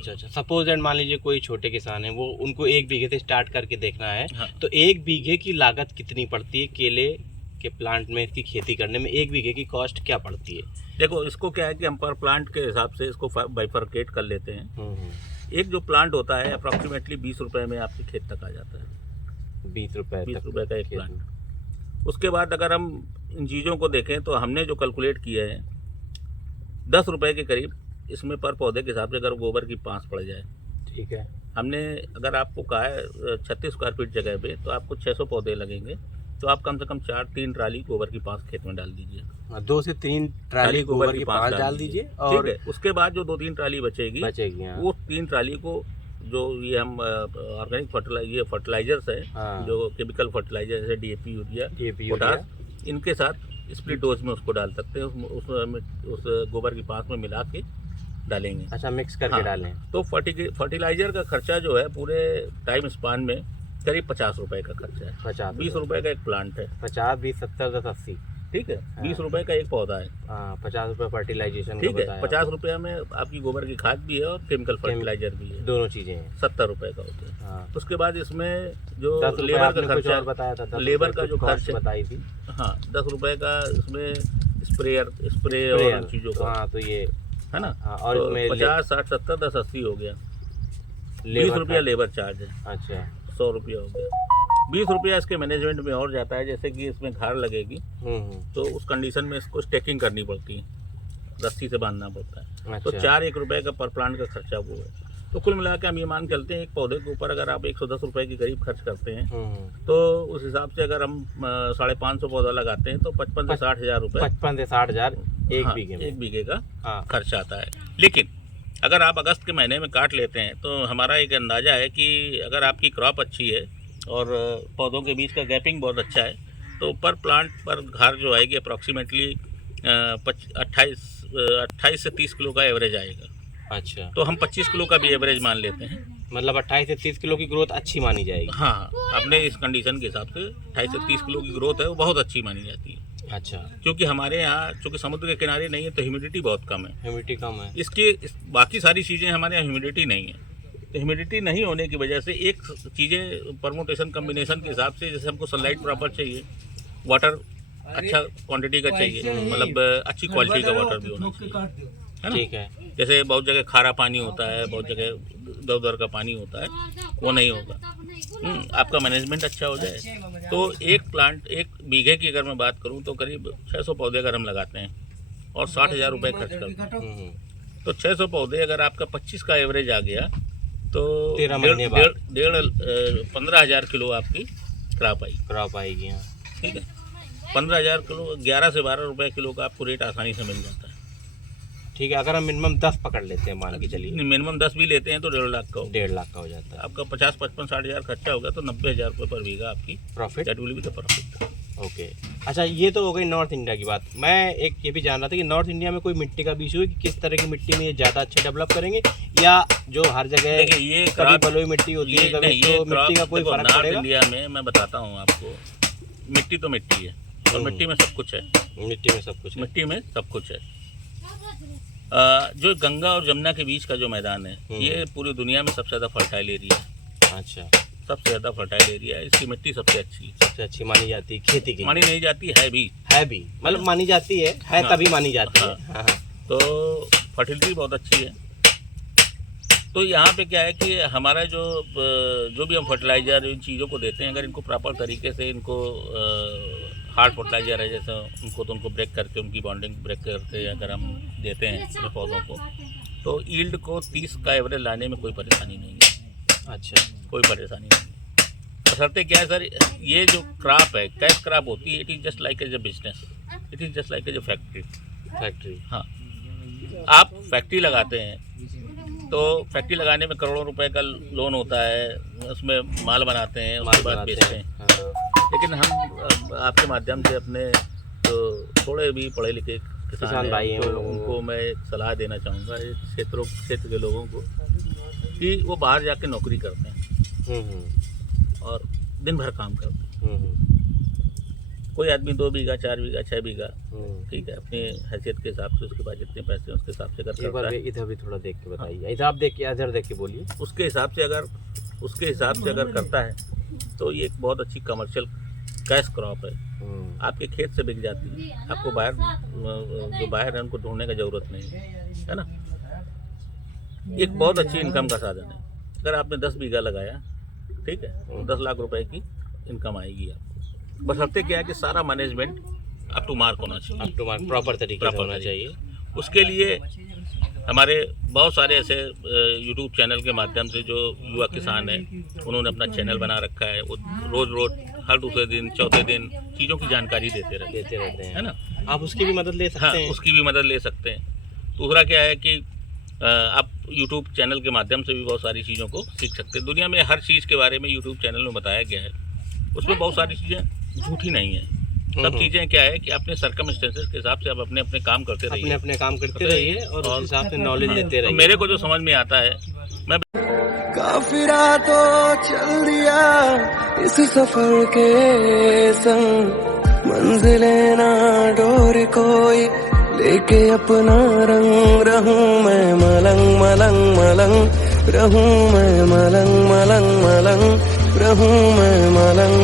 अच्छा अच्छा, suppose and मान लीजिए कोई छोटे किसान है, वो उनको 1 बीघे से स्टार्ट करके देखना है। हाँ। तो 1 बीघे की लागत कितनी पड़ती है केले के प्लांट में इसकी खेती करने में? 1 बीघे की कॉस्ट क्या पड़ती है? देखो, इसको क्या है कि हम पर प्लांट के हिसाब से इसको बाइफरकेट कर लेते हैं। एक जो प्लांट होता है अप्रॉक्सीमेटली 20 रुपए में आपके खेत तक आ जाता है। 20 रुपए 20 रुपए का एक खेत प्लांट। उसके बाद अगर हम इन चीज़ों को देखें तो हमने जो कैलकुलेट किया है 10 रुपए के करीब इसमें पर पौधे के हिसाब से अगर गोबर की 5 पड़ जाए। ठीक है। हमने अगर आपको कहा है 36 स्क्वायर फीट जगह पे तो आपको 600 पौधे लगेंगे, तो आप कम से कम 4-3 ट्राली गोबर की 5 खेत में डाल दीजिए। 2 से 3 ट्राली गोबर की 5 डाल दीजिए। और ठीक है, उसके बाद जो 2-3 ट्राली बचेगी हाँ। वो 3 ट्राली को जो ये हम ऑर्गेनिक फर्टिलाइजर्स है, हाँ। जो केमिकल फर्टिलाइजर जैसे डीएपी यूरिया पोटास, इनके साथ स्प्लिट डोज में उसको डाल सकते हैं। उस गोबर की 5 में मिला के डालेंगे। अच्छा, मिक्स करके हाँ, डालें। तो फर्टिलाइजर का खर्चा जो है पूरे टाइम स्पान में करीब 50 रुपए का खर्चा है। 50 20 रुपए का एक प्लांट है। 50, 20, 70, 10, 80। ठीक है, हाँ। 20 रुपए का एक पौधा है। 50 रुपए फर्टिलाइजेशन। ठीक है, 50 रुपये में आपकी गोबर की खाद भी है और केमिकल फर्टिलाइजर भी है। दोनों चीजें हैं। 70 रुपए का होता है। हाँ। उसके बाद इसमें जो 10 रुपए लेबर का आपने कुछ खर्चा और बताया था, 10 लेबर रुपए का जो कॉस्ट खर्च है, बताई थी। हाँ 10 रुपए का इसमें स्प्रे और इन चीज़ों का। हाँ, तो ये है ना। और तो इसमें 50, 60, 70, 10, 80 हो गया। 20 रुपया लेबर चार्ज है। अच्छा, 100 रुपया हो गया। 20 रुपया इसके मैनेजमेंट में और जाता है, जैसे कि इसमें घार लगेगी तो उस कंडीशन में इसको स्टेकिंग करनी पड़ती है, रस्सी से बांधना पड़ता है। अच्छा। तो 4-1 रुपए का पर प्लांट का खर्चा वो है। तो कुल मिला के हम ये मान के चलते हैं एक पौधे के ऊपर अगर आप 110 रुपए के करीब खर्च करते हैं, तो उस हिसाब से अगर हम 550 पौधा लगाते हैं तो 55 से 60 हज़ार रुपये 55 से 60 हज़ार एक हाँ, बीघे में। एक बीघे का हाँ। खर्च आता है। लेकिन अगर आप अगस्त के महीने में काट लेते हैं तो हमारा एक अंदाज़ा है कि अगर आपकी क्रॉप अच्छी है और पौधों के बीच का गैपिंग बहुत अच्छा है तो पर प्लांट पर घार जो आएगी अप्रॉक्सीमेटली 28 से 30 किलो का एवरेज आएगा। अच्छा, तो हम 25 किलो का भी एवरेज मान लेते हैं। मतलब 28 से 30 किलो की ग्रोथ अच्छी मानी जाएगी। हाँ, अपने इस कंडीशन के हिसाब से 28 से 30 किलो की ग्रोथ है वो बहुत अच्छी मानी जाती है। अच्छा, क्योंकि हमारे यहाँ चूँकि समुद्र के किनारे नहीं है तो ह्यूमिडिटी बहुत कम है। ह्यूमिडिटी कम है। बाकी सारी चीज़ें हमारे यहाँ ह्यूमिडिटी नहीं है। तो ह्यूमिडिटी नहीं होने की वजह से एक चीज़ें परमुटेशन कम्बिनेशन के हिसाब से, जैसे हमको सनलाइट प्रॉपर चाहिए, वाटर अच्छा क्वांटिटी का चाहिए, मतलब अच्छी क्वालिटी का वाटर भी होना चाहिए, है ना। ठीक है। जैसे बहुत जगह खारा पानी होता है, बहुत जगह दर का पानी होता है, वो नहीं होगा। आपका मैनेजमेंट अच्छा हो जाए तो एक बीघे की अगर मैं बात करूं तो करीब 600 पौधे अगर हम लगाते हैं और 60,000 रुपये खर्च करते हैं तो 600 पौधे अगर आपका 25 का एवरेज आ गया तो 15,000 किलो आपकी क्रॉप आएगी। हाँ, ठीक है। 15,000 किलो 11 से 12 रुपये किलो का आपको रेट आसानी से मिल जाता है। ठीक है। अगर हम मिनिमम 10 पकड़ लेते हैं, मान के चलिए मिनिमम 10 भी लेते हैं तो 1.5 लाख का 1.5 लाख का हो जाता है। आपका 50, 55, 60 हज़ार खर्चा होगा तो 90,000 रुपये पर बीघा आपकी profit. That will be the profit. Okay. अच्छा, ये तो हो गई नॉर्थ इंडिया की बात। मैं एक ये भी जान रहा था कि नॉर्थ इंडिया में कोई मिट्टी का भी इशू है कि किस तरह की मिट्टी में ये ज़्यादा अच्छा डेवलप करेंगे, या जो हर जगह ये कभी बलुई मिट्टी होती है, कभी तो मिट्टी का कोई फर्क पड़ेगा? इंडिया में मैं बताता हूँ आपको, मिट्टी तो मिट्टी है और मिट्टी में सब कुछ है। मिट्टी में सब कुछ है। मिट्टी में सब कुछ है। जो गंगा और जमुना के बीच का जो मैदान है ये पूरी दुनिया में सबसे ज़्यादा फर्टाइल एरिया है। अच्छा, सबसे ज़्यादा फर्टाइल एरिया है। इसकी मिट्टी सबसे अच्छी मानी जाती है खेती की। मानी नहीं जाती है भी मतलब मानी जाती है हाँ, तभी मानी जाती है। हाँ, तो फर्टिलिटी बहुत अच्छी है। तो यहाँ पे क्या है कि हमारा जो भी हम फर्टिलाइज़र इन चीज़ों को देते हैं, अगर इनको प्रॉपर तरीके से इनको हार्ड फर्टिलाइज़र है जैसे उनको ब्रेक करके उनकी बॉन्डिंग ब्रेक करके अगर हम देते हैं अपने पौधों को तो यील्ड को 30 का एवरेज लाने में कोई परेशानी नहीं है। अच्छा, कोई परेशानी नहीं है। बशर्ते क्या है सर, ये जो क्रॉप है कैश क्रॉप होती है, it is just like as a business, it is just like as a factory. हाँ, आप फैक्ट्री लगाते हैं तो फैक्ट्री लगाने में करोड़ों रुपए का लोन होता है, उसमें माल बनाते हैं, उसके बाद बेचते हैं। लेकिन हम आपके माध्यम से अपने तो थोड़े भी पढ़े लिखे किसान भाई हैं उनको मैं एक सलाह देना चाहूँगा, क्षेत्र के लोगों को, कि वो बाहर जाके नौकरी करते हैं और दिन भर काम करते हैं। कोई आदमी 2 बीघा, 4 बीघा, 6 बीघा, ठीक है, अपनी हैसियत के हिसाब से उसके पास जितने पैसे हैं उसके हिसाब से एक बार इधर भी थोड़ा देख के बताइए, इधर आप देखिए, इधर देख के बोलिए। उसके हिसाब से अगर करता है तो ये एक बहुत अच्छी कमर्शियल कैश क्रॉप है। आपके खेत से बिक जाती है, आपको बाहर जो बाहर है उनको ढूंढने का जरूरत नहीं है ना। एक बहुत अच्छी इनकम का साधन है। अगर आपने 10 बीघा लगाया, ठीक है, 10 लाख रुपए की इनकम आएगी आपको। बशर्ते क्या है कि सारा मैनेजमेंट अप टू मार्क होना चाहिए, अप टू मार्क प्रॉपर तरीके से होना चाहिए। उसके लिए हमारे बहुत सारे ऐसे यूट्यूब चैनल के माध्यम से जो युवा किसान हैं उन्होंने अपना चैनल बना रखा है। वो रोज हर दूसरे दिन, चौथे दिन चीज़ों की जानकारी देते रहते हैं, है ना। आप उसकी भी मदद ले सकते हैं। उसकी भी मदद ले सकते हैं। दूसरा क्या है कि आप यूट्यूब चैनल के माध्यम से भी बहुत सारी चीज़ों को सीख सकते हैं। दुनिया में हर चीज़ के बारे में यूट्यूब चैनल में बताया गया है। उसमें बहुत सारी चीज़ें झूठी नहीं है। सब चीज़ें क्या है कि अपने सर्कमस्टेंसेस के हिसाब से आप अपने काम करते रहिए, अपने काम करते रहिए और उस हिसाब से नॉलेज लेते रहिए। मेरे को जो समझ में आता है, मैं काफिरा तो चल दिया इस सफर के संग, मंजिलें ना डोर कोई लेके अपना रंग, रहूं मैं मलंग मलंग मलंग, रहूं मैं मलंग मलंग मलंग, रहूं मैं मलंग।